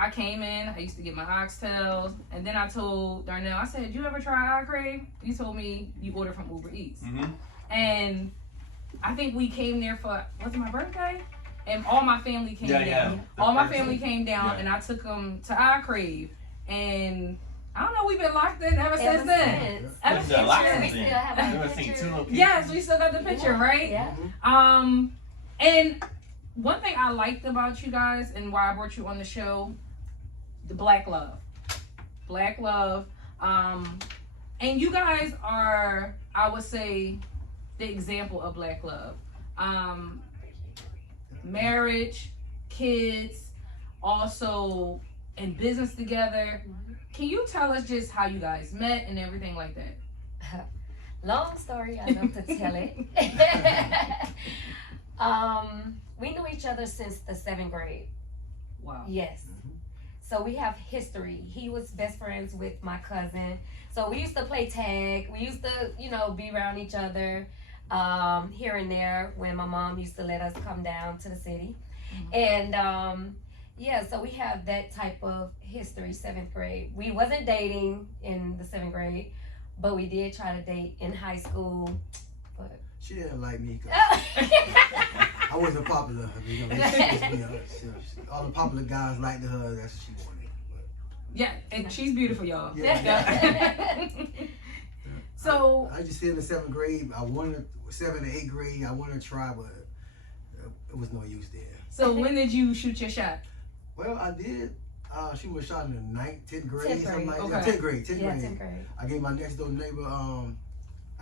I came in, I used to get my oxtails, and then I told Darnell, I said, you ever try IKrave? You told me you order from Uber Eats. And I think we came there for, was it my birthday? And all my family came down. All my family came down, and I took them to IKrave. And I don't know, we've been locked in ever since then. We still have a picture. Yes, we still got the picture, right? Yeah. And one thing I liked about you guys and why I brought you on the show, the black love. Black love. And you guys are, I would say, the example of black love. Marriage, kids, also in business together. Can you tell us just how you guys met and everything like that? Long story, I love to tell it. We knew each other since the 7th grade. Wow. Yes. So we have history. He was best friends with my cousin. So we used to play tag. We used to, be around each other here and there when my mom used to let us come down to the city. And so we have that type of history, 7th grade. We wasn't dating in the 7th grade, but we did try to date in high school. But she didn't like me. I wasn't popular. All the popular guys liked her. That's what she wanted. But. Yeah, and she's beautiful, y'all. Yeah. So I just said in the 7th grade, I wanted 7th and 8th grade. I wanted to try, but it was no use there. So when did you shoot your shot? Well, I did. She was shot in the 10th grade, 10th something grade. like that. 10th grade. 10th grade. I gave my next door neighbor.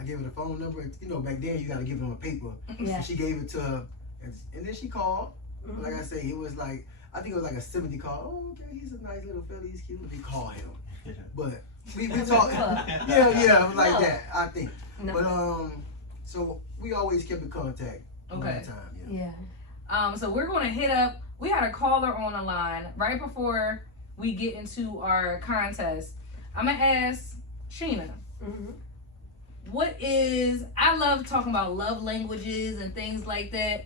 I gave her the phone number. Back then you got to give them a paper. Yeah. So she gave it to her, and then she called. Like I say, it was like, I think it was like a sympathy call. Oh, okay, he's a nice little fella. He's cute. Let me call him. But we talked. Yeah, it was like that. I think. No. But so we always kept in contact. Okay. All the time. Yeah. So we're gonna hit up. We had a caller on the line right before we get into our contest. I'm gonna ask Sheena. What is, I love talking about love languages and things like that.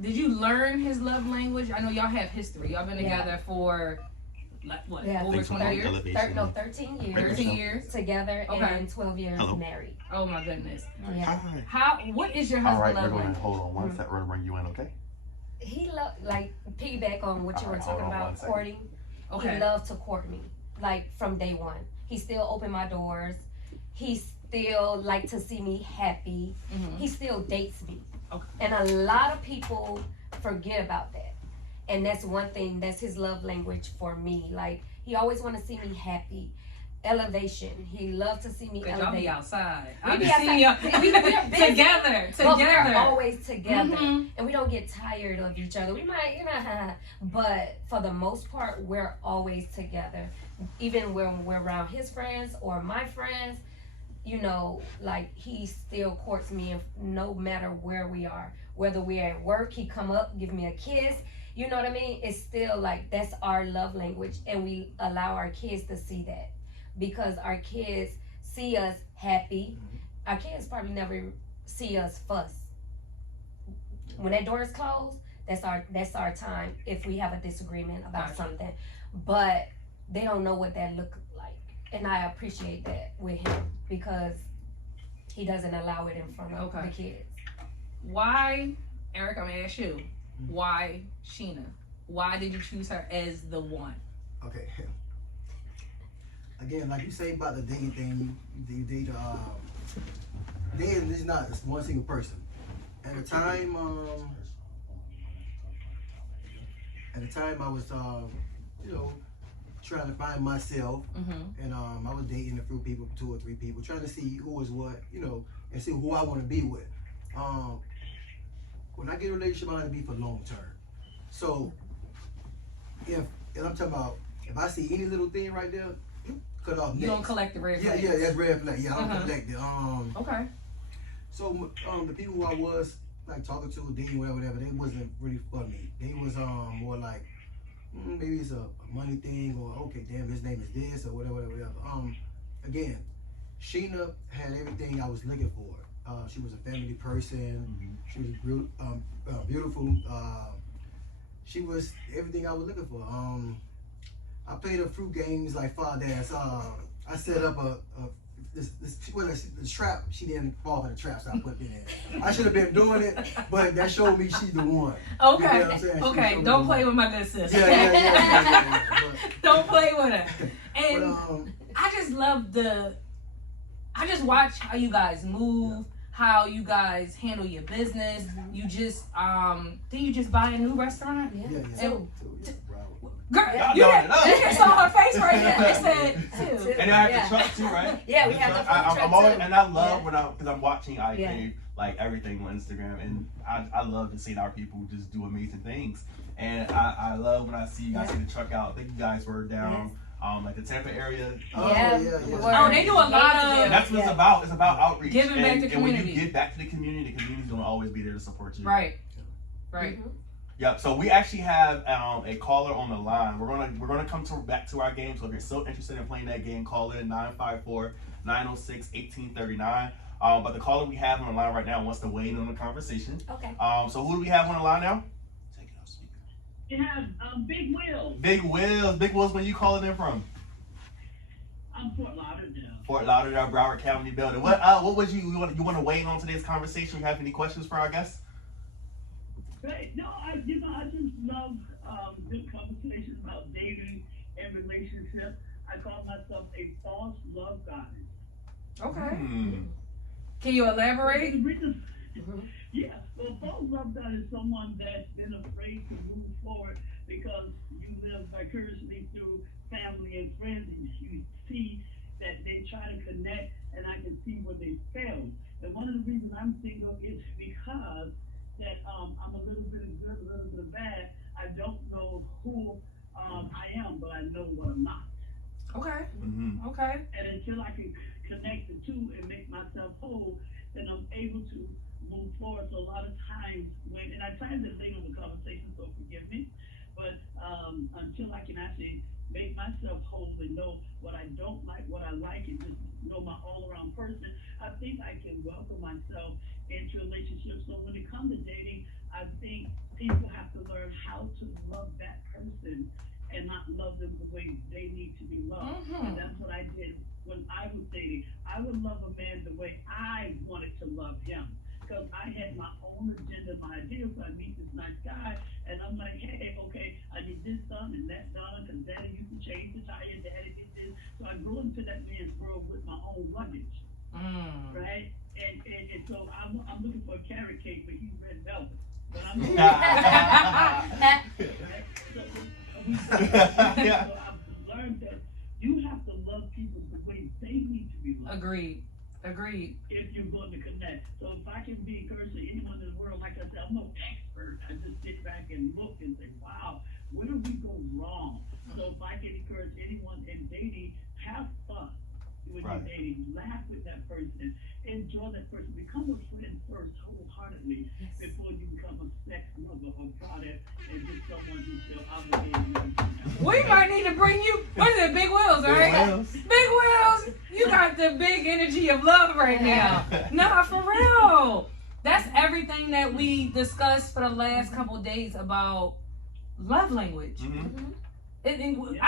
Did you learn his love language? I know y'all have history. Y'all been together for what, over 20 years? 13 years. 13 years. Together and 12 years married. Oh my goodness. Yeah. What is your husband love language? Hold on one sec, we're gonna bring you in, okay? He loved, piggyback on what you were talking about, courting. Okay. He loved to court me, from day one. He still opened my doors. He still liked to see me happy. He still dates me. Okay. And a lot of people forget about that. And that's one thing, that's his love language for me. He always want to see me happy. Elevation. He loved to see me elevate. Y'all be outside. We I be be seeing y'all together. But we're always together. And we don't get tired of each other. We might, but for the most part, we're always together. Even when we're around his friends or my friends, he still courts me no matter where we are. Whether we're at work, he come up, give me a kiss. You know what I mean? It's still that's our love language, and we allow our kids to see that. Because our kids see us happy. Our kids probably never see us fuss. When that door is closed, that's our time if we have a disagreement about something. But they don't know what that looks like. And I appreciate that with him because he doesn't allow it in front of the kids. Why, Eric, I'm gonna ask you, why Sheena? Why did you choose her as the one? Okay. Again, like you say about the dating thing, dating is not one single person. At the time I was, trying to find myself, and I was dating a few people, 2 or 3 people, trying to see who was what, and see who I want to be with. When I get a relationship, I want to be for long term. So, and I'm talking about, if I see any little thing right there, cut off. You don't collect the red flag. Yeah, that's red flag. Yeah, I don't collect it. Okay. So the people who I was talking to, dating, whatever, they wasn't really for me. They was more like maybe it's a money thing, or okay, damn, his name is this, or whatever. Again, Sheena had everything I was looking for. She was a family person. She was beautiful. she was everything I was looking for. I played a fruit games like Father Ass. I set up this trap. She didn't fall for the trap, so I put it in. I should have been doing it, but that showed me she's the one. Okay. You know what I'm saying? Okay. Don't play with my good sis. Yeah. Don't play with her. And But, I just watch how you guys move, how you guys handle your business. You just did you just buy a new restaurant? Yeah. So, Girl, Y'all you doing it up. can saw her face right there. They said two. And I have the truck too, right? Yeah, we have the food truck I'm always, too. and I love Yeah. when because I'm watching IKrave, Yeah. like everything on Instagram, and I love to see our people just do amazing things. And I love when I see you guys get the truck out. I think you guys were down like the Tampa area. Yeah. Oh, they do a lot of And that's what it's about. It's about outreach. Giving back to And when community. you give back to the community's gonna always be there to support you. right. Yep. So we actually have a caller on the line. We're gonna come back to our game. So if you're still interested in playing that game, call in 954-906-1839. But the caller we have on the line right now wants to weigh in on the conversation. Okay. So who do we have on the line now? Take it off speaker. You have Big Will. Big Will's. When you calling in from? I'm Fort Lauderdale. Fort Lauderdale, Broward County building. What was you want to weigh in on today's conversation? You have any questions for our guests? Right. No, I just love good conversations about dating and relationships. I call myself a false love goddess. Okay. Hmm. Can you elaborate? Yeah. Well, false love goddess is someone that's been afraid to move forward because you live vicariously through family and friends, and you see that they try to connect, and I can see where they fail. And one of the reasons I'm single is because that I'm a little bit of good, a little bit of bad. I don't know who I am, but I know what I'm not. Okay. Mm-hmm. Okay. And until I can connect the two and make myself whole, then I'm able to move forward. So a lot of times and I try to stay on the conversation, so forgive me, but until I can actually make myself whole and know what I don't like, what I like, and just know my all-around person, I think I can welcome myself into relationships. So when it comes to dating, I think people have to learn how to love that person and not love them the way they need to be loved. And that's what I did when I was dating. I would love a man the way I wanted to love him, because I had my own agenda, my ideas. So I meet this nice guy, and I'm like, hey, okay, I need this done and that done, because daddy used to change the tire, daddy did this. So I go into that man's world with my own luggage, right? And so I'm looking for a carrot cake, but he's red velvet. But I'm looking right? So I've learned that you have to love people the way they need to be loved. Agreed. If you're going to connect. So if I can be encouraged to anyone in the world, like I said, I'm no expert. I just sit back and look and say, wow, where do we go wrong? So if I can encourage anyone in dating, have fun when you're dating, laugh with that person, enjoy that person, become a friend first wholeheartedly before you become a sex lover or product and just someone who feel obligated. We might need to bring you. What is it? Big Wheels, right? Big Wheels. You got the big energy of love right now. Nah, for real. That's everything that we discussed for the last couple of days about love language. I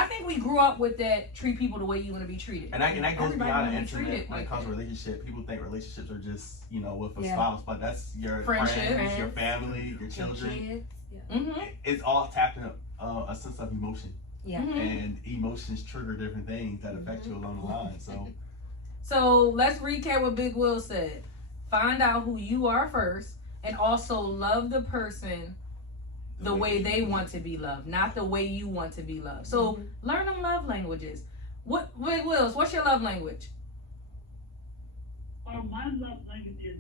think we grew up with that. Treat people the way you want to be treated. And that goes Everybody beyond wanna the be treated internet when it like comes to that. relationship. People think relationships are just, with a Yeah. spouse, but that's your Friendship. friends, your family, your children. Kids. It's all tapping a sense of emotion. Yeah. And emotions trigger different things that affect you along the line. So let's recap what Big Will said. Find out who you are first, and also love the person the way they want to be loved, not the way you want to be loved. So learn them love languages. Big Wills, what's your love language? My love language is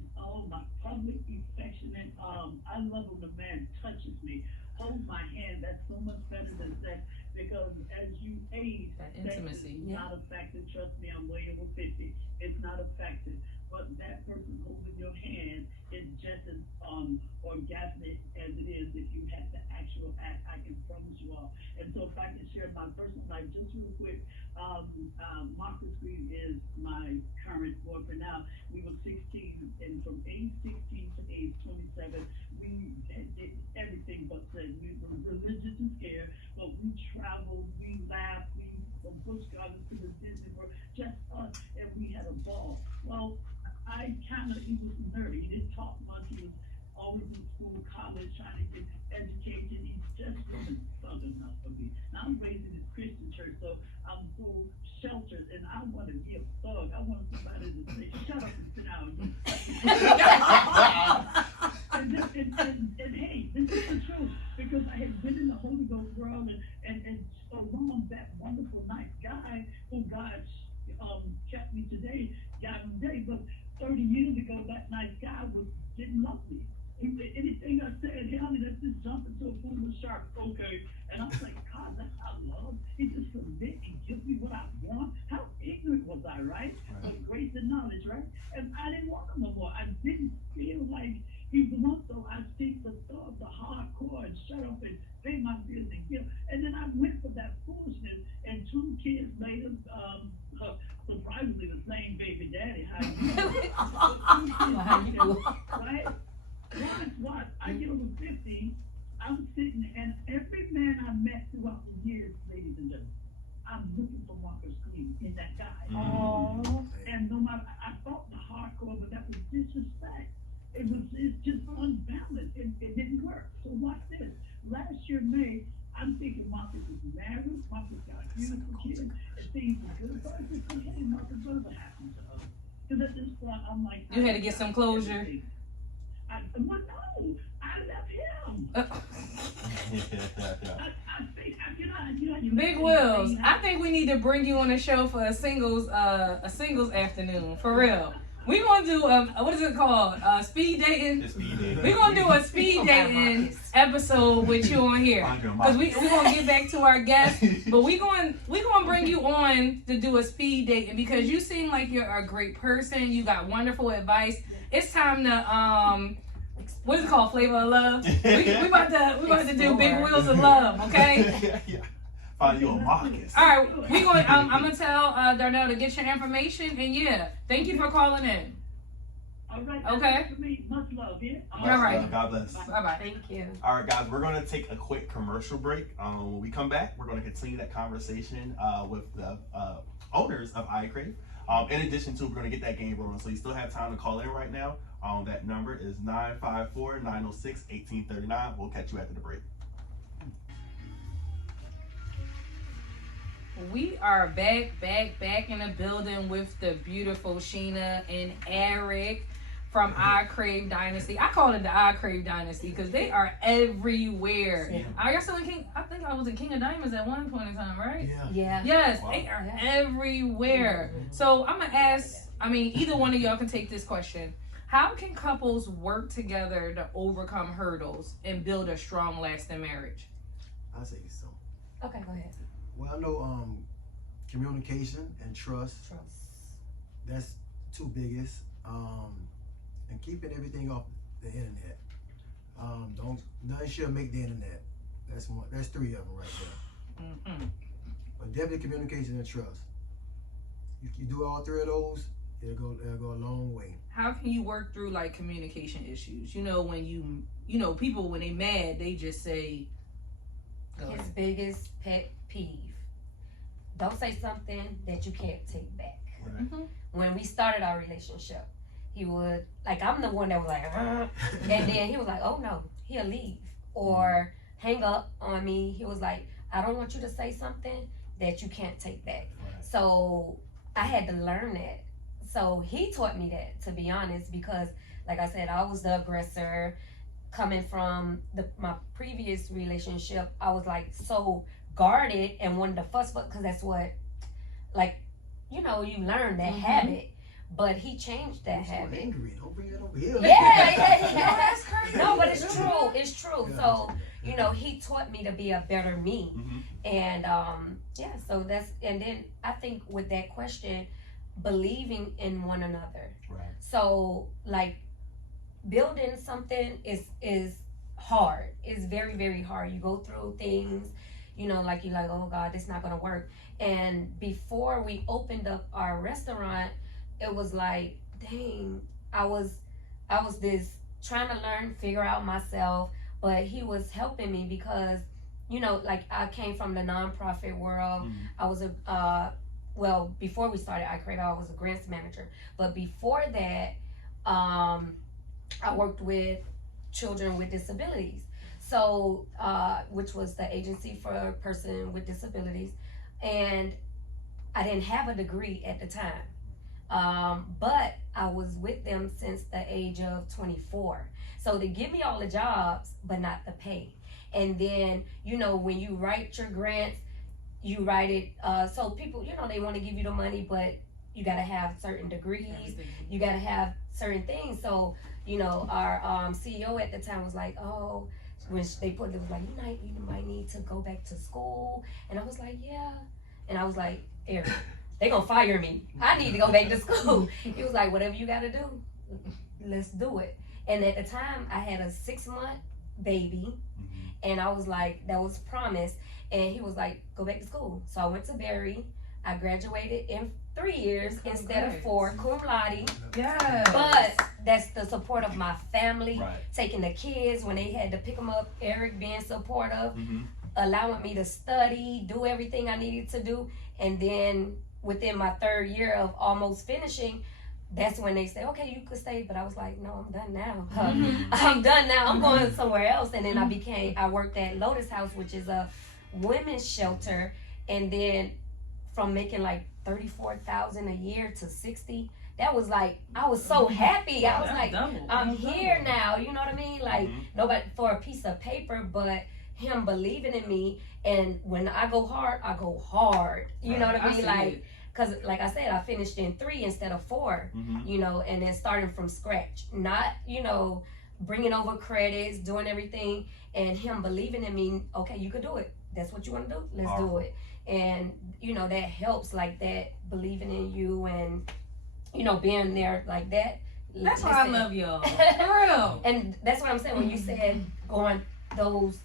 my public affectionate. I love when a man touches me, holds my hand. That's so much better than sex, because as you age, That sex intimacy. is not a factor. Trust me, I'm way over 50. It's not a factor. But that person holding your hand is just as orgasmic as it is if you had the actual act. I can promise you all. And so if I can share my personal life just real quick, Marcus Green is my current boyfriend now. We were 16, and from age 16 to age 27, we did everything but said. We were religious and scared, but we traveled, we laughed, we from Busch Gardens to the Disney World, just us, and we had a ball. Well, he was nerdy. He didn't talk much. He was always in school, college, trying to get education. He just wasn't southern enough for me. Now I'm raised in a Christian church, so I'm so sheltered, and I want to be a thug. I want somebody to say, shut up and sit down. and hey, this is the truth, because I had been in the Holy Ghost world, and so long that wonderful, nice guy who God kept me today, got me today, but 30 years ago, that nice guy didn't love me. Anything I said, hey, honey, let's just jump into a pool of sharks, okay? And I was like, God, that's not love. He just submit and give me what I want. How ignorant was I, right? With grace and knowledge, right? And I didn't want him no more. I didn't feel like he was not, so I seek the thug, the hardcore, and shut up and pay my bills and give. And then I went for that foolishness, and 2 kids later, surprisingly the same baby daddy. How you doing? Right? Watch. I get over 50. I'm sitting, and every man I met throughout the years, ladies and gentlemen, I'm looking for Marcus Green in that guy. Oh. And no matter, I thought the hardcore, but that was disrespect. It's just unbalanced. It didn't work. So watch this. Last year, May, I'm thinking Marcus is married. Marcus got a beautiful kid. And things are good. So I just think, hey, Marcus, whatever happened to us? Because at this point, I'm like, You had to get some closure. Well, no, I left him. Big Wills, I think we need to bring you on the show for a singles afternoon, for real. We gonna do what is it called? Speed dating. We gonna do a speed dating episode with you on here, cause we gonna get back to our guests, but we gonna bring you on to do a speed dating because you seem like you're a great person. You got wonderful advice. It's time to what is it called? Flavor of Love. We about to do Big Wheels of Love, okay? Find you a Marcus. All right, we going. I'm gonna tell Darnell to get your information, and yeah, thank you for calling in. All right. Okay. Much love, yeah. All right. God bless. Bye bye. Thank you. All right, guys, we're going to take a quick commercial break. When we come back, we're going to continue that conversation with the owners of IKrave. In addition to, we're going to get that game rolling. So you still have time to call in right now. That number is 954-906-1839. We'll catch you after the break. We are back in the building with the beautiful Sheena and Eric from IKrave Dynasty. I call it the IKrave Dynasty because they are everywhere. Yeah. I guess I think I was in King of Diamonds at one point in time, right? Yeah. Yes, Wow. they are everywhere. So I'm gonna ask. I mean, either one of y'all can take this question. How can couples work together to overcome hurdles and build a strong, lasting marriage? I say so. Okay, go ahead. Well, I know communication and trust. That's 2 biggest. And keeping everything off the internet. Nothing should make the internet. That's 3 of them right there. Mm-hmm. But definitely communication and trust. If you do all 3 of those, it'll go a long way. How can you work through like communication issues? You know, when people when they mad, they just say. His biggest pet peeve. Don't say something that you can't take back. Right. Mm-hmm. When we started our relationship, he would, like, I'm the one that was like, and then he was like, oh no, he'll leave or hang up on me. He was like, I don't want you to say something that you can't take back. Right. So I had to learn that. So he taught me that, to be honest, because like I said, I was the aggressor. Coming from my previous relationship, I was like so guarded and wanted to fuss, because that's what, like, you learn that habit. But he changed that habit. Angry. Don't bring it over here. Yeah. That's crazy. No, but it's true. It's true. Yeah, So, he taught me to be a better me. Mm-hmm. And so and then I think with that question, believing in one another. Right. So like building something is hard. It's very, very hard. You go through things, you know, like you're like, oh God, this not gonna work. And before we opened up our restaurant, it was like, dang, I was this trying to learn, figure out myself, but he was helping me because, you know, like I came from the nonprofit world. I was well, before we started IKrave, I was a grants manager. But before that, I worked with children with disabilities. So, which was the agency for a person with disabilities. And I didn't have a degree at the time. But I was with them since the age of 24. So they give me all the jobs, but not the pay. And then, you know, when you write your grants, you write it, so people, you know, they want to give you the money, but you got to have certain degrees, you got to have certain things. So, you know, our CEO at the time was like, oh, when they put it, was like, you might need to go back to school. And I was like, yeah. And I was like, Eric, they gonna fire me. I need to go back to school. He was like, whatever you got to do, let's do it. And at the time, I had a 6-month baby. And I was like, that was promised. And he was like, go back to school. So I went to Berry. I graduated in 3 years instead of 4, cum laude. Yes. But that's the support of my family, Right. taking the kids when they had to pick them up, Eric being supportive, allowing me to study, do everything I needed to do. And then within my 3rd year of almost finishing, that's when they said, okay, you could stay. But I was like, no, I'm done now. I'm done now. I'm going somewhere else. And then I worked at Lotus House, which is a women's shelter. And then from making like $34,000 a year to 60, that was like, I was so happy. I was like, I'm here now. You know what I mean? Like, nobody for a piece of paper, but him believing in me. And when I go hard, I go hard. You know what I mean? Like, because like I said, I finished in 3 instead of 4, you know, and then starting from scratch, not, you know, bringing over credits, doing everything, and him believing in me. Okay, you could do it. That's what you want to do. Let's do it. And, you know, that helps, like that, believing in you and, you know, being there like that. That's why I love y'all. For real. And that's what I'm saying. When you said going those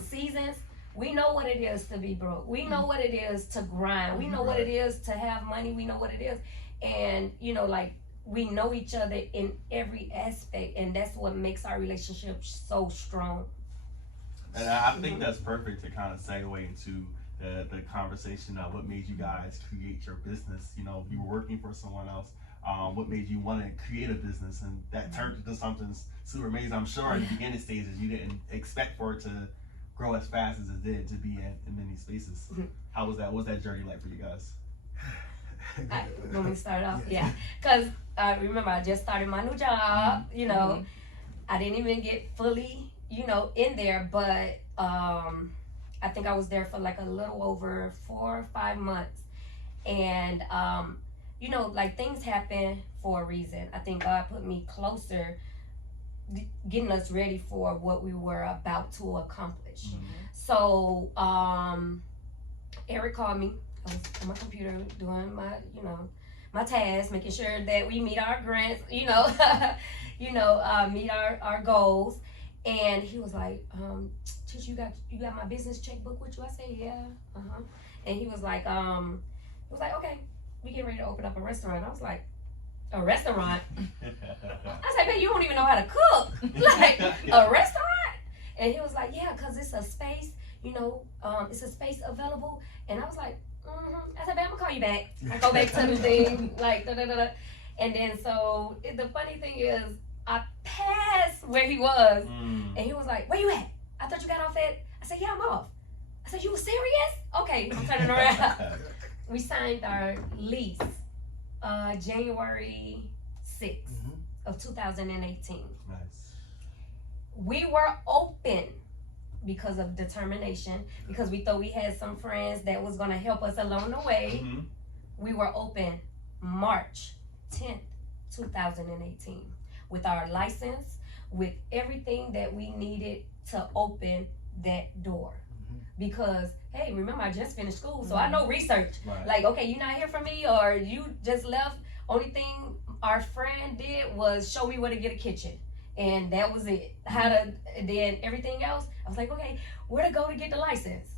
seasons, we know what it is to be broke. We know what it is to grind. We know what it is to have money. We know what it is. And, you know, like, we know each other in every aspect. And that's what makes our relationship so strong. And I think that's perfect to kind of segue into the conversation of what made you guys create your business. You know, you were working for someone else. What made you want to create a business? And that turned into something super amazing. I'm sure in the beginning stages, you didn't expect for it to grow as fast as it did, to be in many spaces. How was that? What was that journey like for you guys? When we started off, yeah. Because remember, I just started my new job, you know. I didn't even get fully, you know, in there, but I think I was there for like a little over 4 or 5 months. And, you know, like things happen for a reason. I think God put me closer, getting us ready for what we were about to accomplish. So Eric called me. I was on my computer doing my, you know, my tasks, making sure that we meet our grants, you know, meet our goals. And he was like, Tish, you got my business checkbook with you? I said, yeah. And he was like, okay, we get ready to open up a restaurant. I was like, a restaurant? I was like, man, you don't even know how to cook. Like, a restaurant? And he was like, yeah, because it's a space, you know, it's a space available. And I was like, I said, man, I'm going to call you back. I go back to the thing, like, da-da-da-da. And then, so, the funny thing is, I passed where he was. And he was like, where you at? I thought you got off at, I said, yeah, I'm off. I said, you were serious? Okay, I'm turning around. We signed our lease January 6th of 2018. Nice. We were open because of determination, because we thought we had some friends that was going to help us along the way. We were open March 10th, 2018 with our license, with everything that we needed to open that door. Because, hey, remember, I just finished school, so I know research. Like, okay, you're not here for me, or you just left. Only thing our friend did was show me where to get a kitchen. And that was it. How to, then everything else, I was like, okay, where to go to get the license?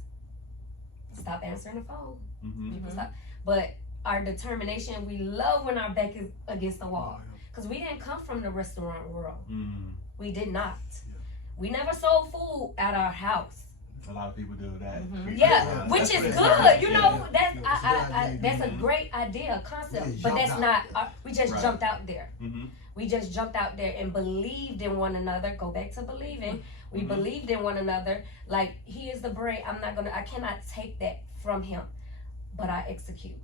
stop answering the phone. Mm-hmm. People stop. But our determination, we love when our back is against the wall. Because we didn't come from the restaurant world. Mm. We did not. Yeah. We never sold food at our house. A lot of people do that. Yeah, which is That's good. great. You know, Yeah. that's a great idea, concept. But that's jumped not. out We just Right. jumped out there. Mm-hmm. We just jumped out there and believed in one another. Go back to believing. We Mhm. believed in one another. Like, he is the brain. I cannot take that from him, but I execute.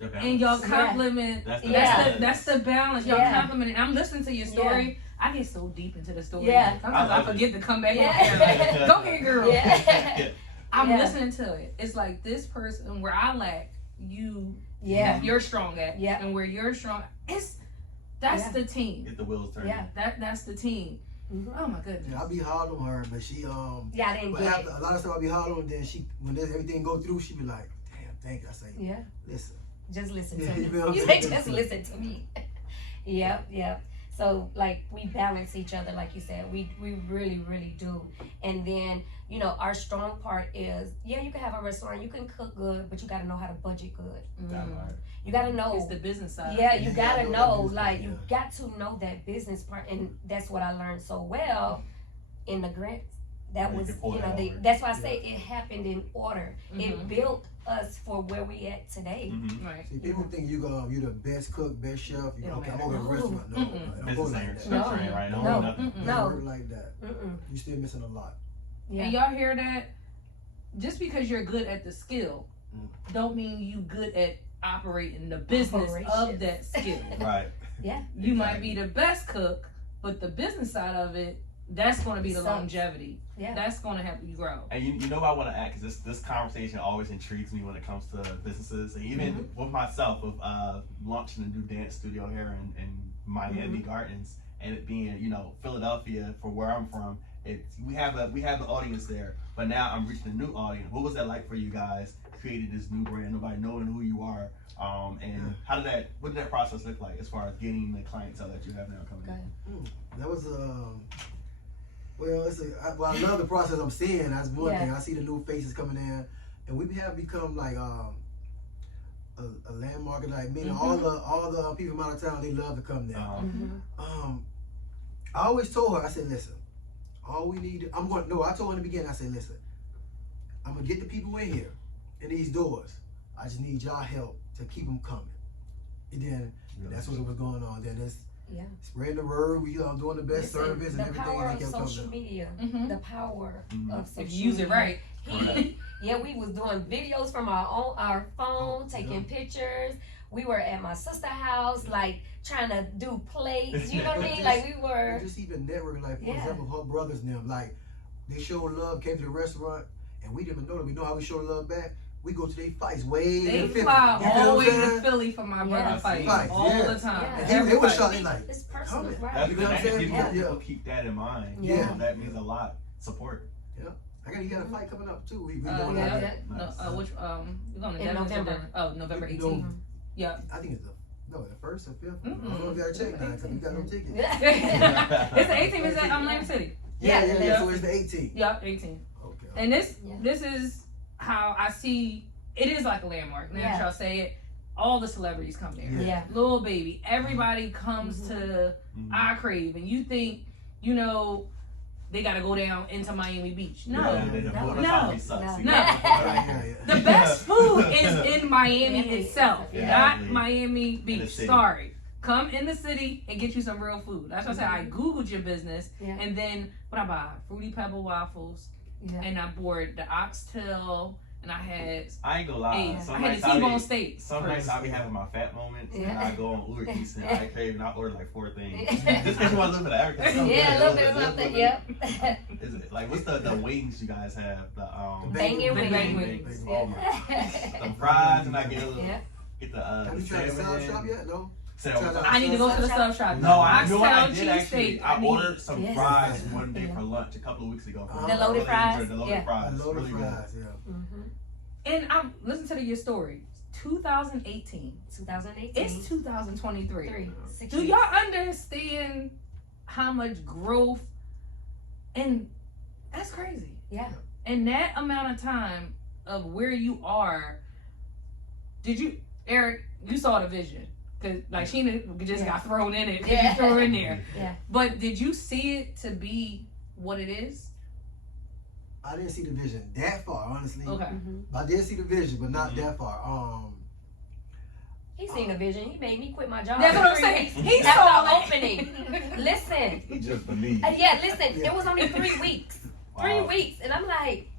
And y'all compliment. That's the Yeah. balance. That's the balance. Y'all Yeah. complimenting. I'm listening to your story. I get so deep into the story. Yeah. Sometimes I I love forget to come back. Yeah. Like, go ahead, girl. Yeah. I'm Yeah. listening to it. It's like this person where I lack, Yeah. you're strong at. Yeah. And where you're strong, that's Yeah. the team. Get the wheels turning. Yeah. That's the team. Mhm. Oh my goodness. Yeah, I be hard on her, but she Yeah, I didn't but get after it. a lot of stuff I be hard on, then when everything go through, she be like, damn, thank you. I say, Yeah. listen. Just listen Yeah, to you me. feel You me? say just listen to me. Yep. So like we balance each other, like you said. We really, really do. And then, you know, our strong part is, yeah, you can have a restaurant, you can cook good, but you gotta know how to budget good. That Mm. part. You gotta know. It's the business side. Yeah, Yeah, you you gotta gotta know know, that business like, part, you yeah. got to know that business part, and that's what I learned so well in the grants. That Yeah, was, you can pull you know, that over. that's why I say it happened in order. Mhm. It built us for where we at today. Mm-hmm. Right. See, people think you the best cook, best chef. You It go, don't okay, I'm matter. going to a restaurant. No, Mm-mm. it don't go Business like ain't that. structure ain't right. Don't No. mean nothing. It No. don't work like that. Mm-mm. You still missing a lot. Yeah. And y'all hear that? Just because you're good at the skill, Mm. don't mean you good at operating the business of Operations. that skill. Right. Yeah. You might be the best cook, but the business side of it, that's going to be the Sucks. longevity. Yeah. That's going to help you grow. And you know what I want to add, because this conversation always intrigues me when it comes to businesses, and even with myself, with launching a new dance studio here in Miami Gardens, and it being, you know, Philadelphia for where I'm from. We have the audience there, but now I'm reaching a new audience. What was that like for you guys? Creating this new brand, nobody knowing who you are, and what did that process look like as far as getting the clientele that you have now coming in? That was well, I love the process I'm seeing. That's one Yeah. thing. I see the new faces coming in, and we have become like a landmark. Like meaning all the people from out of town, they love to come there. Mm-hmm. I always told her, I said, listen, all we need. I told her in the beginning. I said, listen, I'm gonna get the people in here, in these doors. I just need y'all help to keep them coming. And then that's what was going on. Then it's spreading the word. We doing the best Listen, service and the everything. power And of they kept social coming. media. Mhm. The power of social If you use it right. Yeah, we was doing videos from our phone, taking pictures. We were at my sister's house, like trying to do plates. You know what I mean? Like we were. And just even networking, like for Yeah. example, her brothers and them, like they showed love, came to the restaurant, and we didn't even know that. We know how we show love back. We go to their fights way They in Philly. fly You know all the what way I'm to saying? Philly for my brother Yeah. fight Fights, all yeah. the time. Yeah. And they Every was fight. shot. They like, It's personal, coming. right? That's You the know what I'm thing. saying? People, Yeah. people keep that in mind. Yeah. You know, that means a lot. Support. you got a fight coming up too. We doing Yeah. that. No, Nice. which we're going to In November. November No. 18th. Yeah. I think it's the first or fifth. Mm-mm. I don't know if you gotta check now because we got no tickets. It's the 18th. Is at Atlantic City. Yeah. So it's the 18th. Yeah, 18th. Okay. And this is how I see it is like a landmark. Now that y'all say it, all the celebrities come there. Yeah. Lil Baby, everybody comes to IKrave, and you think, you know, they gotta go down into Miami Beach. No. No. The best food is in Miami itself, Yeah. not Miami In the Beach. city. Sorry. Come in the city and get you some real food. That's what I said. I Googled your business, Yeah. and then what I buy? Fruity Pebble waffles, Yeah. and I bought the oxtail, and I had I ain't gonna lie. eggs. Some I had nights the I T-bone be- steak. Some nights I be having my fat moments, and Yeah. I go on Uber Eats and I crave, and I order like 4 things. Just because you want a little bit of everything. Yeah, a little bit of something. Yep. Is it like what's the wings you guys have? The Banging Banging wings. wings. Oh my. The fries, and I get a little Yeah. get the Have you tried the salad shop yet? No. Salmon. I need to go to the sub shop. No, you know what I did Oxtail, actually? cheesesteak. I need. ordered some Yes. fries one day for lunch a couple of weeks ago. The I loaded really fries? enjoyed The loaded Yeah. fries. A load of Really good. fries, yeah. Mm-hmm. And I'm listening to your story. 2018. 2018. It's 2023. 6 Do years. y'all understand how much growth? And that's crazy. Yeah. In that amount of time, of where you are, did you, Eric, you saw the vision. Cause like Sheena just got thrown in it. Yeah. You threw her in there. Yeah. But did you see it to be what it is? I didn't see the vision that far, honestly. Okay. I did see the vision, but not that far. He seen a vision. He made me quit my job. That's what I'm saying. He That's saw the it. opening. Listen. He just believed. Yeah, listen. It was only 3 weeks. Wow. 3 weeks, and I'm like,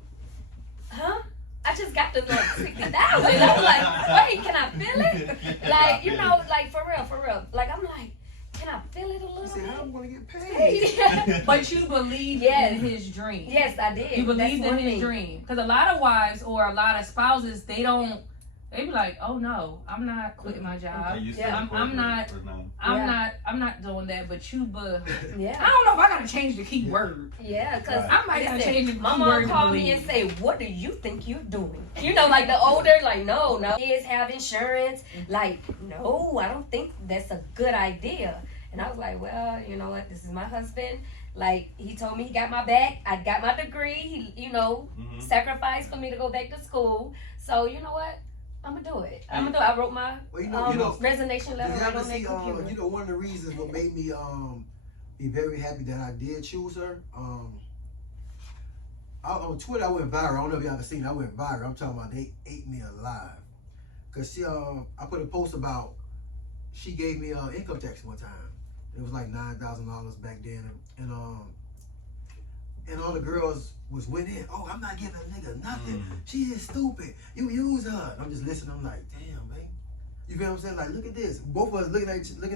huh? I just got the like 60,000. I was like, wait, can I feel it? Like, you know, like for real. Like I'm like, can I feel it a little See, how I'm bit? gonna get paid? But you believed Yes. in his dream. Yes, I did. You believed That's in one his thing. dream. Because a lot of wives or a lot of spouses, they be like, oh no, I'm not quitting my job. They used to Yeah. report I'm not- for now. I'm not doing that. But I Yeah. don't know if I gotta change the key word. Yeah, because I might gotta change the my key mom word to called me and believe. say, what do you think you're doing? You know, like the older, like, no. Kids have insurance. Like, no, I don't think that's a good idea. And I was like, well, you know what? This is my husband. Like, he told me he got my back. I got my degree. He, you know, sacrificed for me to go back to school. So, you know what? I'm going to do it. I wrote my Well, you know, resignation letter you right ever on that see, computer. you know, one of the reasons what made me be very happy that I did choose her. On Twitter, I went viral. I don't know if y'all ever seen it. I went viral. I'm talking about they ate me alive. Cause she, I put a post about she gave me income tax one time. It was like $9,000 back then, and all the girls was winning. Oh, I'm not giving a nigga nothing. She is stupid. You use her. And I'm just listening. I'm like, damn, man. You feel what I'm saying? Like, look at this. Both of us looking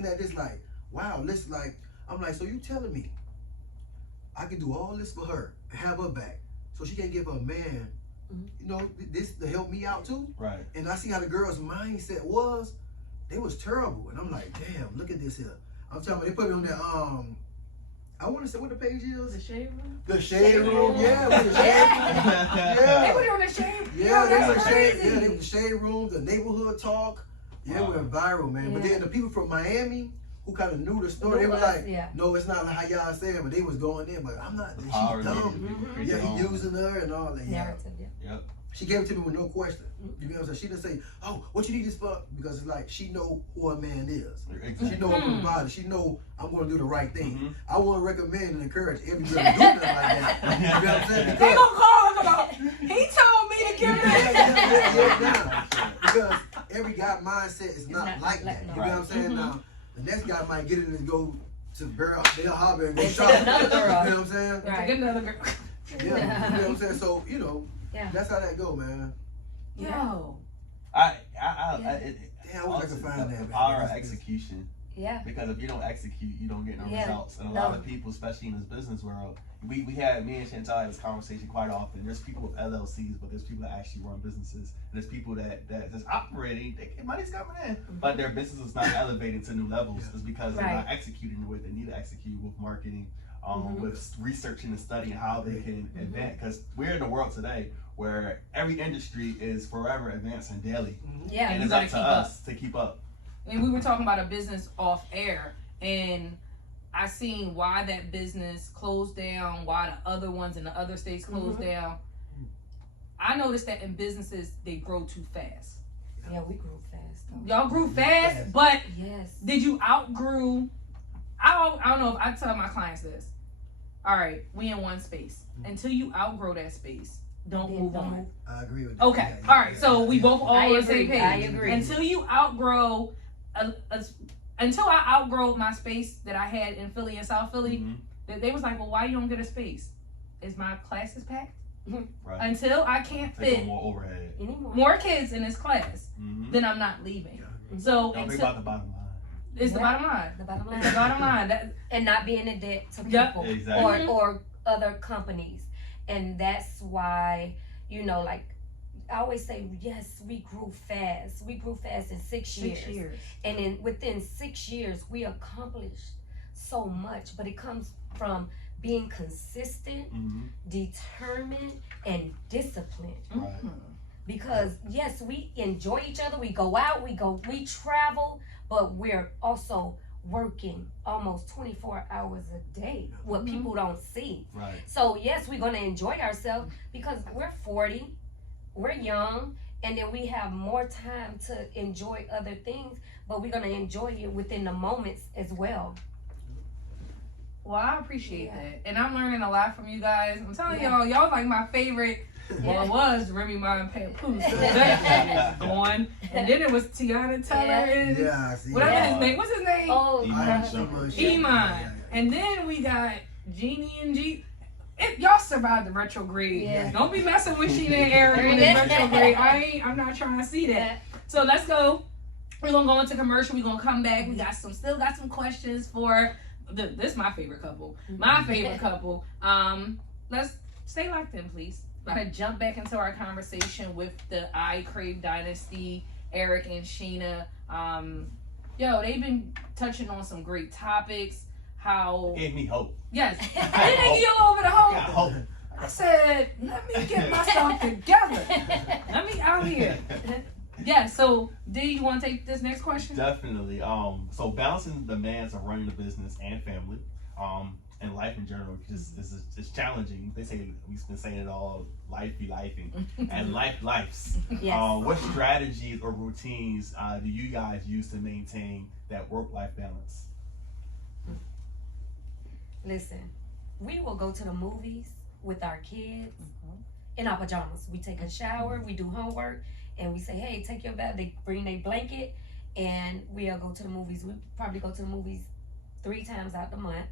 at this like, wow. Listen, like, I'm like, so you telling me I can do all this for her and have her back, so she can't give her man, you know, this to help me out too? Right. And I see how the girls' mindset was. They was terrible, and I'm like, damn, look at this here. I'm talking about they put it on that I want to say what the page is. The shade room? The shade room, yeah, with the shade room. They Yeah. put it on the shade room. Yeah, they that's were shade, crazy. yeah, they were the shade room, the neighborhood talk. Yeah, it Wow. went viral, man. But Yeah. then the people from Miami who kind of knew the story, they Knew were us, like, yeah. no, it's not like how y'all saying, but they was going in, but I'm not, The she's power dumb. Yeah, he using her and all that. Yeah. Narrative, yeah. Yep. She gave it to me with no question. You know what I'm saying? She didn't say, oh, what you need this for? Because it's like, she know who a man is. She know I'm gonna provide it. She know I'm gonna do the right thing. I want to recommend and encourage every girl to do nothing like that. You know what I'm saying? They Because, gonna call him about, he told me to give it yeah. Because every guy mindset is not not like like that. that. You know what I'm saying? Now, the next guy might get it and go to Bell Harbor and go And shop. take another girl. You know what I'm saying? Right. Get another girl. Yeah. You know what I'm saying? So, you know, Yeah. that's how that go, man. Yo. I Damn, I wish I could find that, the man. power of execution. Yeah. Because if you don't execute, you don't get no Yeah. results. And a No. lot of people, especially in this business world, me and Chantel had this conversation quite often. There's people with LLCs, but there's people that actually run businesses. And there's people that just operating, money's coming in, but their business is not elevating to new levels. It's because they're not executing the way they need to execute with marketing, with researching and studying how they can advance. Because we're in a world today where every industry is forever advancing daily. Yeah. And you it's gotta up to keep us to keep up. And we were talking about a business off air, and I seen why that business closed down, why the other ones in the other states closed down. I noticed that in businesses, they grow too fast. Yeah, we grew fast. Though. Y'all grew fast, but Yes. did you outgrew? I don't know if I tell my clients this. All right, we in one space. Until you outgrow that space, don't move on. I agree with that. Okay, Yeah, all right. So we both all I on the same agree. page. I agree. Until you outgrow, until I outgrow my space that I had in Philly and South Philly, they was like, well, why you don't get a space? Is my classes packed? Right. Until I can't Take on fit more overhead. Anymore. more kids in this class, then I'm not leaving. So Don't think until, about the bottom line. it's the bottom line. The bottom It's the line. bottom line. That, And not being in debt to Yeah. people Exactly. or other companies. And that's why, you know, like I always say, yes, we grew fast. We grew fast in 6 years. 6 years. And within 6 years, we accomplished so much. But it comes from being consistent, determined, and disciplined. Right. Because yes, we enjoy each other. We go out, we travel, but we're also working almost 24 hours a day. What people don't see. Right. So yes, we're gonna enjoy ourselves because we're 40. we're young, and then we have more time to enjoy other things, but we're gonna enjoy it within the moments as well. Well, I appreciate Yeah. that, and I'm learning a lot from you guys. I'm telling Yeah. y'all like my favorite. Well, Yeah. it was Remy Ma and Papoose. That is gone, and then it was Tiana Teller Yeah. and Yeah, I see. whatever Yeah. his name. What's his name? Oh, Iman. I have so much- Iman. And then we got Jeannie and G. Y'all survived the retrograde. Yeah. Don't be messing with Sheena and Eric in this retrograde. I'm not trying to see that. So let's go. We're gonna go into commercial. We're gonna come back. We got still got some questions for this. My favorite couple. My favorite couple. Let's stay locked in, please. I'm gonna jump back into our conversation with the IKrave dynasty, Eric and Sheena. They've been touching on some great topics. How It gave me hope. yes, they didn't give you a little bit of hope. Got hope. I said, let me get myself together. Let me out here. Yeah, so D, you want to take this next question? Definitely. So balancing the demands of running a business and family, and life in general, just it's challenging. They say we've been saying it all. Life be lifing, and lives. Yes. What strategies or routines do you guys use to maintain that work-life balance? Listen, we will go to the movies with our kids in our pajamas. We take a shower, we do homework, and we say, hey, take your bath. They bring their blanket, and we'll go to the movies. We probably go to the movies 3 times out the month.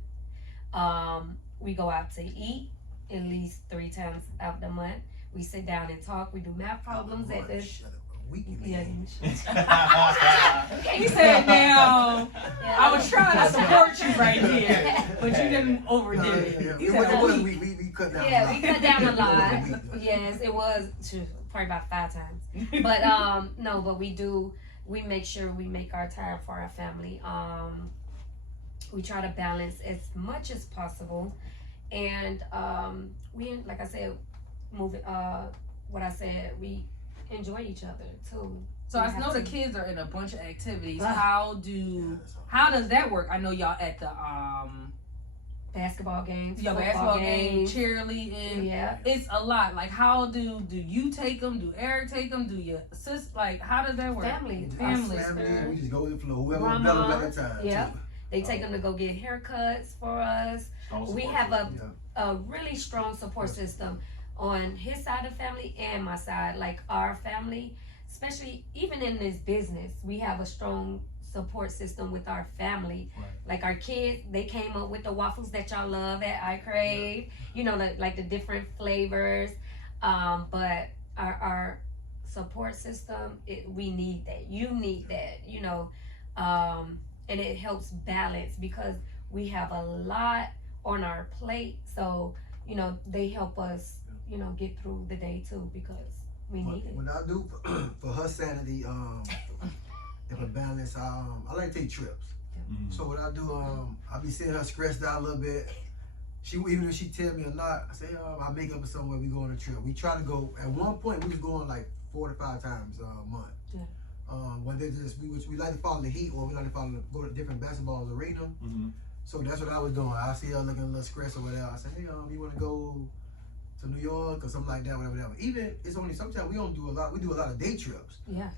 We go out to eat at least 3 times out the month. We sit down and talk. We do math problems at this. Shut up. A week, Yeah. He said, now, I was trying to support you right here, but you didn't overdid it. He It said, was, oh, we cut down. Yeah, we cut down a A lot. week. Yes, it was probably about 5 times. But no, but we make sure we make our time for our family. We try to balance as much as possible, and we, like I said, we enjoy each other too. So We I have know the to- kids are in a bunch of activities. Ah. How does that work? I know y'all at the Basketball games, your football basketball game, cheerleading. Yeah. It's a lot. Like, how do you take them? Do Eric take them? Do your sis? Like, how does that work? Family. Family. We just go with the flow. Whoever Grandma, available at that time. yeah. too. They take them to go get haircuts for us. We have a really strong support system on his side of the family and my side. Like our family, especially even in this business, we have a strong support system with our family. Right. Like our kids, they came up with the waffles that y'all love at IKrave. You know, like the different flavors. But our support system, we need that. You need that. You know, and it helps balance because we have a lot on our plate. So you know, they help us, you know, get through the day too because we need it. What I do for her sanity, if a balance, I like to take trips. Mhm. So what I do, I be seeing her stressed out a little bit. Even if she tell me or not, I say, I make up somewhere we go on a trip. We try to go. At one point, we was going like 4 to 5 times a month. Yeah. Whether just we like to follow the Heat or we like to go to different basketball arena. Mhm. So that's what I was doing. I see her looking a little stressed or whatever. I said, hey, you want to go to New York or something like that, whatever. Even it's only sometimes we don't do a lot. We do a lot of day trips. Yeah.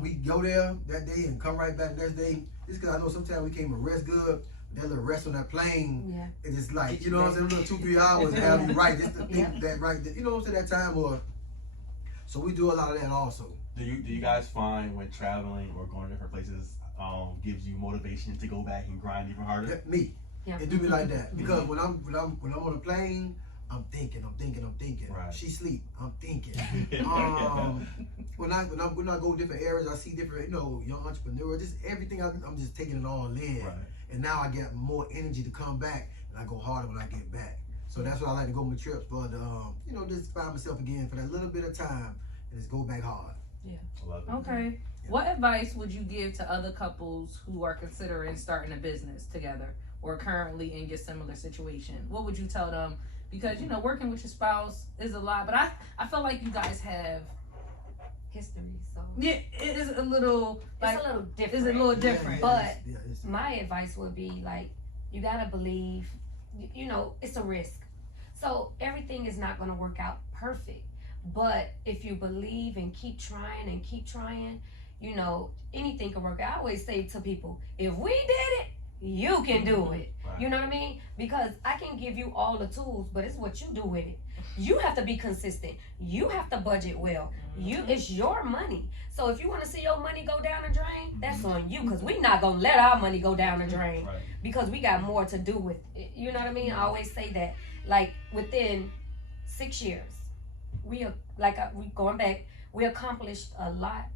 We go there that day and come right back next day. It's because I know sometimes we came and rest good. That little rest on that plane, Yeah. it's just like, you know what I'm saying, a little 2-3 hours and have you right. Just to think that right, you know what I'm saying, that time or. So we do a lot of that also. Do you guys find when traveling or going to different places gives you motivation to go back and grind even harder? Yeah, me. Yeah. It do me like that because when I'm on a plane, I'm thinking. Right. She sleep, I'm thinking. When I go to different areas, I see different, young entrepreneurs, just everything. I'm just taking it all in, Right. and now I get more energy to come back, and I go harder when I get back. So that's why I like to go on my trips, but just find myself again for that little bit of time, and just go back hard. I love it. Okay. What advice would you give to other couples who are considering starting a business together or currently in your similar situation? What would you tell them? Because, working with your spouse is a lot, but I feel like you guys have, History. So yeah, it is a little, like, it's a little different. it's a little different. But it's my advice would be like, you gotta believe, it's a risk. So everything is not gonna work out perfect. But if you believe and keep trying, you know, anything can work. I always say to people, if we did it, you can do it. Right. You know what I mean? Because I can give you all the tools, but it's what you do with it. You have to be consistent. You have to budget well. It's your money. So if you want to see your money go down the drain, that's on you, because we're not going to let our money go down the drain, Right. because we got more to do with it. You know what I mean? I always say that, like, within 6 years, we going back, we accomplished a lot,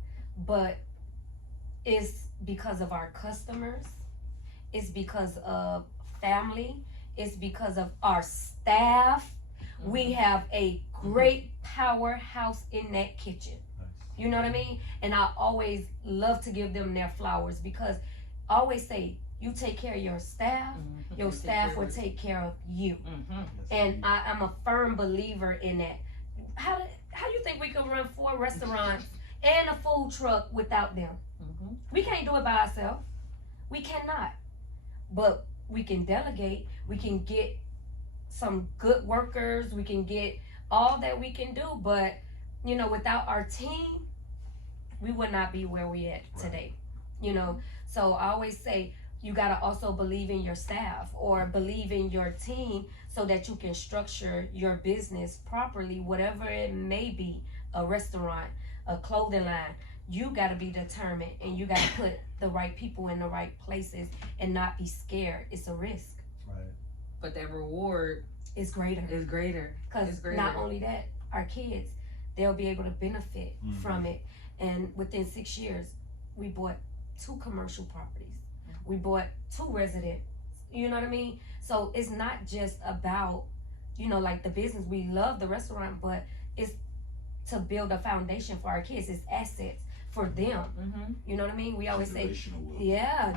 but it's because of our customers, it's because of family, it's because of our staff. We have a great powerhouse in that kitchen. Nice. You know what I mean? And I always love to give them their flowers, because I always say, you take care of your staff, your staff will take care of you. And I'm a firm believer in that. How you think we can run 4 restaurants and a food truck without them? We can't do it by ourselves. We cannot. But we can delegate. We can get some good workers. We can get all that we can do. But, you know, without our team, we would not be where we at today. You know, so I always say, you got to also believe in your staff or believe in your team, so that you can structure your business properly, whatever it may be, a restaurant, a clothing line. You got to be determined, and you got to put the right people in the right places and not be scared. It's a risk. Right. But that reward It's greater. is greater. Because It's greater. not only that, our kids, they'll be able to benefit from it. And within 6 years, we bought 2 commercial properties. We bought 2 residents. You know what I mean? So it's not just about, you know, like the business. We love the restaurant, but it's to build a foundation for our kids. It's assets for them. You know what I mean? We always say, yeah,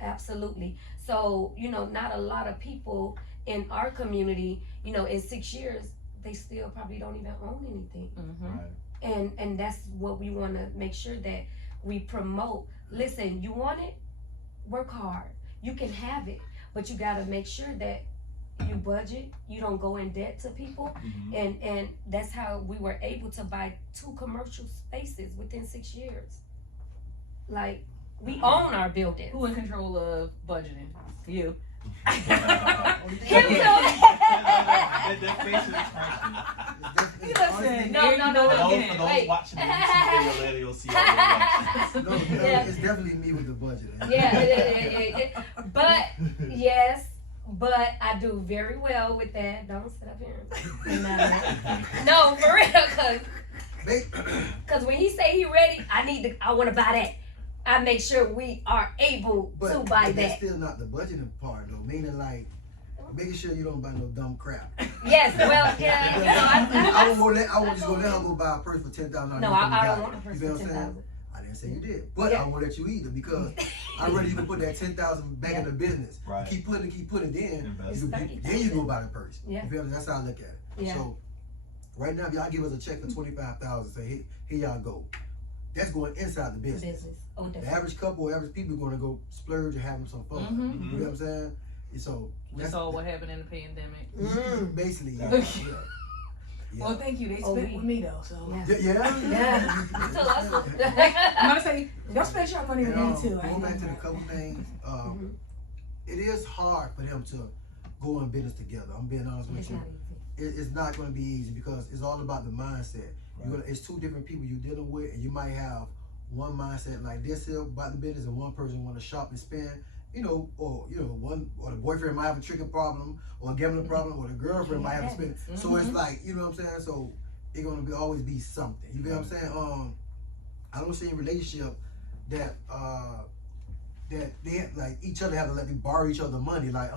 absolutely. So, you know, not a lot of people in our community, you know, in 6 years, they still probably don't even own anything. Right. And that's what we want to make sure that we promote. Listen, you want it? Work hard. You can have it, but you got to make sure that you budget. You don't go in debt to people. And that's how we were able to buy 2 commercial spaces within 6 years. Like, we own our building. Who in control of budgeting? You. Listen, No, For those watching the YouTube video later, you'll see all the reactions. It's definitely me with the budget. Yeah. But yes, but I do very well with that. Don't sit up here. No, for real, cause when he say he ready, I want to buy that. I make sure we are able to buy That's that. still not the budgeting part though. Meaning like making sure you don't buy no dumb crap. Yes, well, yeah, you know, I won't just go let her go buy a purse for $10,000. No, I don't want a purse You for feel what I'm saying? $10,000. I didn't say you did, but I won't let you either, because I rather you can put that $10,000 back in the business. Right. Keep putting then Invest. then you go buy the purse. Yeah. You feel me? That's how I look at it. Yeah. So right now, if y'all give us a check for $25,000, say here y'all go. That's going inside the business. Oh, The definitely. average couple or average people are going to go splurge and have some fun. You know what I'm saying? And so We saw what happened in the pandemic. basically, Yeah. Well, thank you. They spent with me though, so. Yeah. So that's what- I'm gonna say, y'all spent your money with me too. Going back to the couple things, it is hard for them to go in business together. I'm being honest with It's you. not easy. It's not going to be easy, because it's all about the mindset. It's 2 different people you're dealing with, and you might have one mindset like this here about the business, and one person want to shop and spend, or the boyfriend might have a tricking problem, or a gambling problem, or the girlfriend might have a spend. So it's like, you know what I'm saying? So it's gonna always be something. You know what I'm saying? I don't see a relationship that they have, like each other have to let me borrow each other money. Like,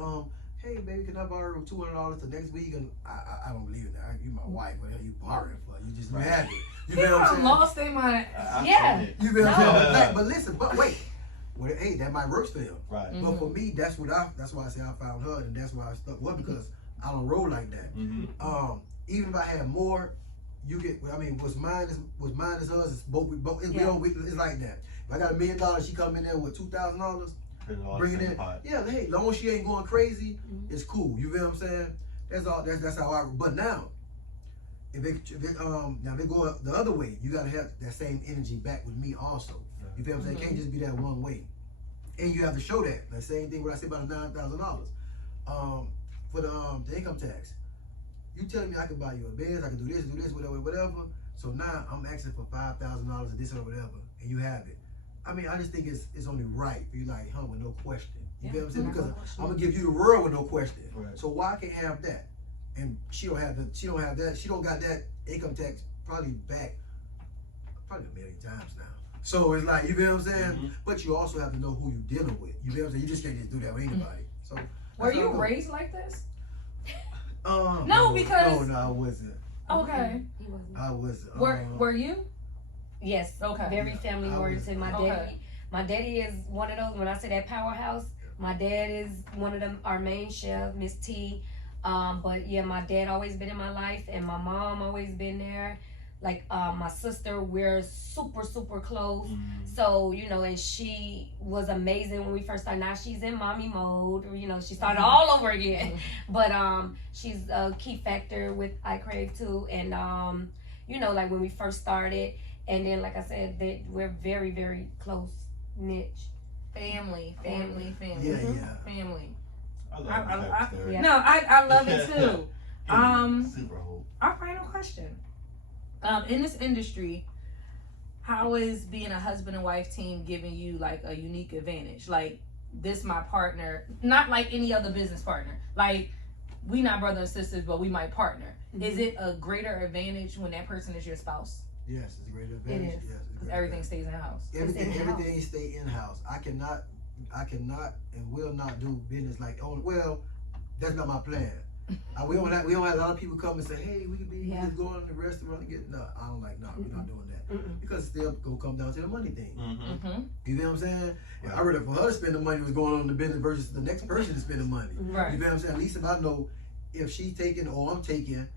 hey baby, can I borrow $200 to next week? And I don't believe in that. You my wife, what the hell you borrowing for? You just have it. You know what I'm saying? Lost their mind. Yeah. You know what I'm saying? But listen, but wait. Well, hey, that might work for them. Right. But for me, that's why I say I found her, and that's why I stuck with her, because I don't roll like that. Even if I had more, you get. I mean, what's mine is hers. It's both. It's like that. If I got $1 million, she come in there with $2,000, bring it in. Yeah, hey, long as she ain't going crazy, it's cool. You feel what I'm saying? That's all. That's how I. But now, if it now if it go the other way, you gotta have that same energy back with me also. You feel what I'm saying? It can't just be that one way. And you have to show that. The same thing what I said about the $9,000. For the income tax. You telling me I can buy you a Benz, I can do this, whatever. So now I'm asking for $5,000 of this or whatever, and you have it. I mean, I just think it's only right for you, like, with no question. You feel what I'm saying? Because I'm gonna give you the world with no question. Right. So why I can't have that? And she don't have that. She don't got that income tax probably back a million times now. So it's like, you feel what I'm saying? But you also have to know who you're dealing with. You feel what I'm saying? You just can't just do that with anybody. So were you raised like this? No, because no, I wasn't. Okay. He wasn't. I wasn't. Were you? Yes. Okay. Very family oriented. My daddy is one of those. When I say that powerhouse, my dad is one of them. Our main chef, Miss T. But yeah, my dad always been in my life, and my mom always been there. Like my sister, we're super close. So and she was amazing when we first started. Now she's in mommy mode. She started all over again. But she's a key factor with IKrave too. And like when we first started, and then like I said, that we're very close knit. Family. Yeah. Family. I love that story. Yeah. No, I love it too. Super hope. Our final question. In this industry, how is being a husband and wife team giving you like a unique advantage? Like, this my partner, not like any other business partner. Like, we not brother and sisters, but we might partner. Is it a greter advantage when that person is your spouse? Yes, it's a great advantage. It is. Yes, Because everything stays in house. Everything stay in house. I cannot and will not do business like, that's not my plan. We don't have a lot of people come and say, hey, we can go in the restaurant and get. No, I don't like. No, we're not doing that because it's still gonna come down to the money thing. You feel what I'm saying? Right. I rather for her to spend the money was going on in the business versus the next person to spend the money. Right. You feel what I'm saying? At least if I know if she's taking or I'm taking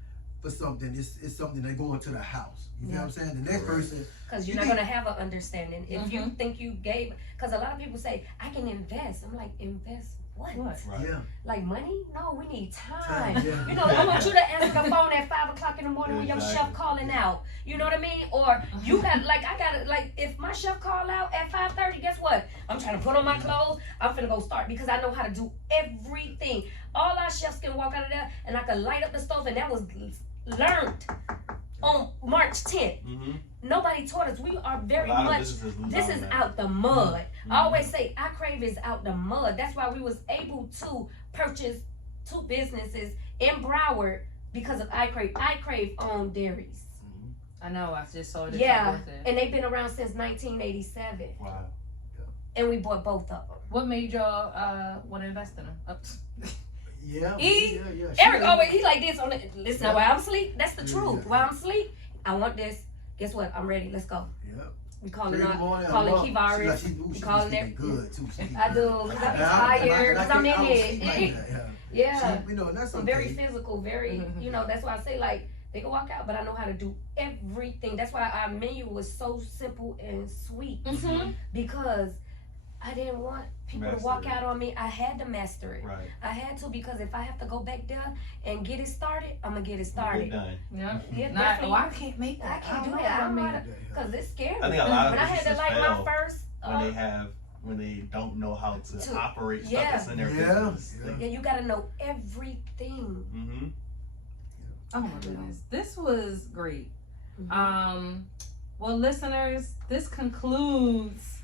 for something, it's something that going to the house. You feel what I'm saying? The next person. Because you're not going to have an understanding. If you think you gave, because a lot of people say, I can invest. I'm like, invest what? What? Right. Yeah. Like money? No, we need time. Yeah. I want you to answer the phone at 5 o'clock in the morning when your chef calling out. You know what I mean? Or you got, if my chef call out at 5:30, guess what? I'm trying to put on my clothes. I'm finna go start because I know how to do everything. All our chefs can walk out of there and I can light up the stove, and that was learned on March 10th. Nobody taught us. We are very much, this is out the mud. I always say IKrave is out the mud. That's why we was able to purchase 2 businesses in Broward because of IKrave. IKrave owned dairies. I know, I just saw this. Yeah, and they've been around since 1987. Wow. And we bought both of them. What made y'all want to invest in them? Yeah. Eric always, he like this on the, listen, while I'm asleep, that's the truth. While I'm asleep, I want this. Guess what? I'm ready. Let's go. Yeah. We calling Kivaris. We calling it. Good too. I do. Because I'm tired. Because I'm in it. Yeah. That's I'm very physical. Very, that's why I say like, they can walk out, but I know how to do everything. That's why our menu was so simple and sweet. Because I didn't want people to walk out on me. I had to master it. Right. I had to, because if I have to go back there and get it started, I'm going to get it started. Yeah. I can't make that. I can't do it. I don't know how to, because it's scary. I think a lot of when I had to my first. when they don't know how to operate stuff that's in their business. Yeah, you got to know everything. Oh my goodness. This was great. Well, listeners, this concludes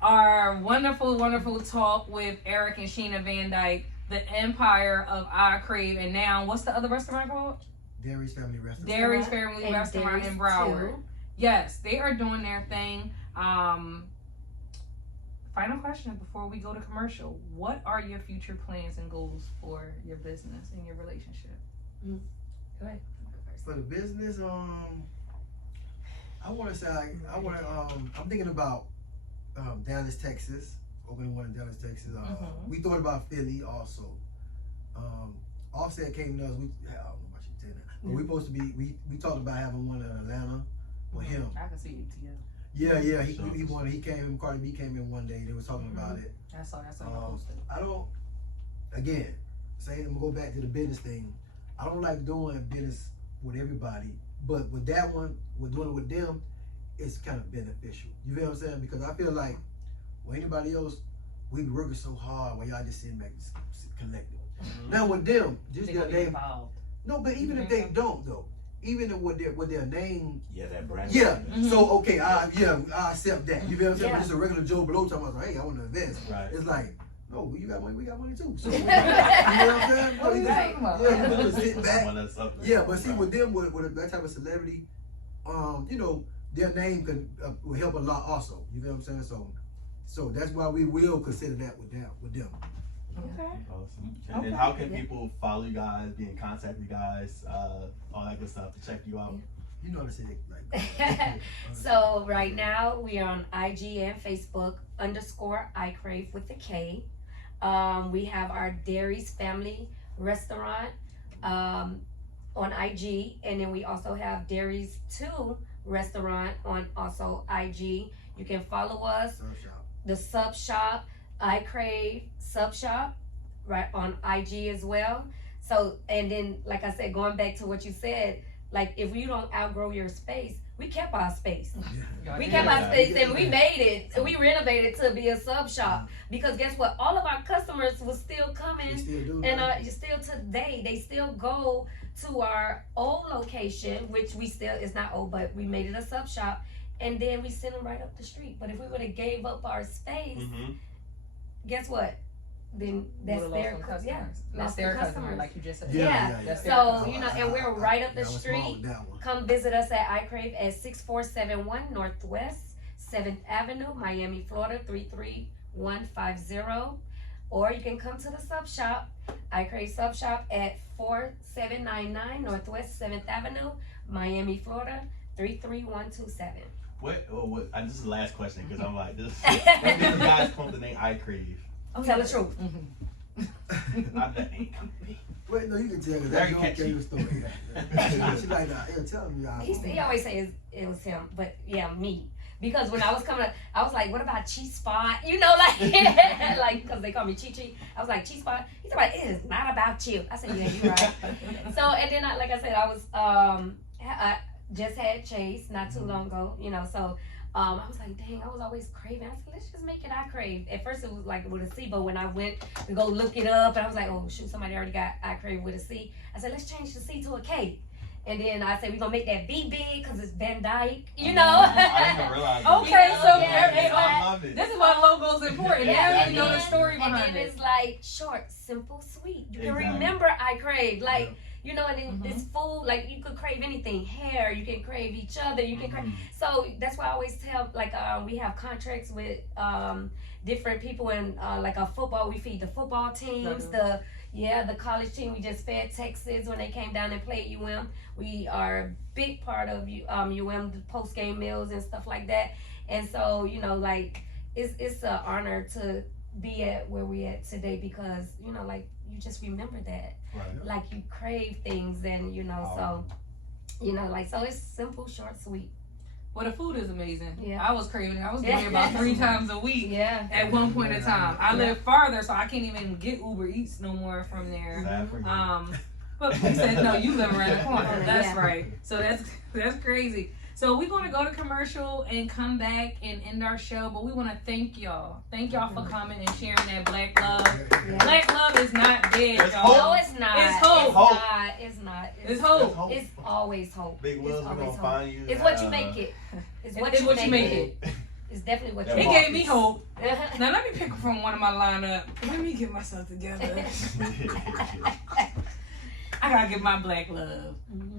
our wonderful talk with Eric and Sheena VanDyke, the empire of IKrave. And now, what's the other restaurant called? Dairy's Family Restaurant. Dairy's Family Restaurant in Broward. Yes, they are doing their thing. Final question before we go to commercial. What are your future plans and goals for your business and your relationship? Go ahead. For the business, I want to say, I'm thinking about Dallas, Texas. Opening one in Dallas, Texas. We thought about Philly also. Offset came to us. I don't know about you telling that, but we supposed to be. We talked about having one in Atlanta with him. I can see it together. Yeah. He wanted. He came. Cardi B came in one day. They was talking about it. I saw you posted. I don't. Again, I'm gonna go back to the business thing. I don't like doing business with everybody, but with that one, with doing it with them, it's kind of beneficial. You feel what I'm saying? Because I feel like with anybody else, we be working so hard while y'all just sitting back collecting. Now with them, just their name. No, but even if they don't though, even with their name. Yeah, that brand. Yeah. So okay, I accept that. You feel what I'm saying? But just a regular Joe Blow talking about, hey, I want to invest. Right. It's like, no, you got money, we got money too. So you know what I'm saying? What are you talking about? Yeah, we just sit back. Someone that's up there. Yeah, but see with them, with that type of celebrity, you know, their name can will help a lot also. You know what I'm saying? So that's why we will consider that with them. Okay. Awesome. And then how can people follow you guys, be in contact with you guys, all that good stuff to check you out? You know how to say it like. So right now we are on IG and Facebook _IKrave with the K. We have our Dairy's Family Restaurant on IG, and then we also have Dairy's 2 Restaurant on also IG. You can follow us. The Sub Shop, IKrave Sub Shop, right on IG as well. So, and then like I said, going back to what you said, like if you don't outgrow your space, we kept our space. We kept our space and we made it. We renovated to be a sub shop because guess what? All of our customers was still coming, and still today they still go to our old location, which we still is not old, but we made it a sub shop, and then we send them right up the street. But if we would have gave up our space, guess what? Then that's their customers. Yeah, That's their customer, like you just said. Yeah. So you know, and we're right up the street. Come visit us at IKrave at 6471 Northwest 7th Avenue, Miami, Florida 33150. Or you can come to the sub shop, IKrave Sub Shop at 4799 Northwest 7th Avenue, Miami, Florida 33127. What? This is the last question because I'm like this. When did the guys come up with the name IKrave? Tell the truth. That ain't coming. Wait, no, you can tell because Very that's catchy. your story. She like, tell me y'all. He always says it was him, but yeah, me. Because when I was coming up, I was like, what about Cheese Spot? You know, like, like, because they call me Chi. I was like, Cheese Spot? He said, it is not about you. I said, yeah, you're right. So, and then, like I said, I was, I just had Chase not too long ago, you know, so I was like, dang, I was always craving. I said, let's just make it IKrave. At first, it was like with a C, but when I went to go look it up, and I was like, oh, shoot, somebody already got IKrave with a C. I said, let's change the C to a K. And then I said, we're going to make that B big because it's VanDyke, you know? I didn't even realize Okay, so I love it. this is why logo's important. Yeah, You know the story behind and then it. it's like short, simple, sweet. You can Exactly. remember IKrave. Like, you know, and then this food, like you could crave anything. Hair, you can crave each other. You can crave. So that's why I always tell, like, we have contracts with different people in, like, our football. We feed the football teams, the college team. We just fed Texas when they came down and played UM. We are a big part of UM, the post-game meals and stuff like that. And so, you know, like, it's an honor to be at where we at today because, you know, like, you just remember that. Right. Like, you crave things and, you know, so, you know, like, so it's simple, short, sweet. Well, the food is amazing. Yeah. I was craving it. I was going there about 3 times a week. Yeah. At one point in time, I live farther, so I can't even get Uber Eats no more from there. But we said no, you live around the corner. That's right. So that's crazy. So we're gonna go to commercial and come back and end our show. But we want to thank y'all. Thank y'all for coming and sharing that black love. Yeah. Black love is not dead, It's y'all. No, it's not. It's hope. It's not. It's hope. It's always hope. Big Will's gonna find you. It's what you make it. It's what you make it. It's definitely what you It make gave me hope. Now let me pick from one of my lineup. Let me get myself together. I gotta get my black love.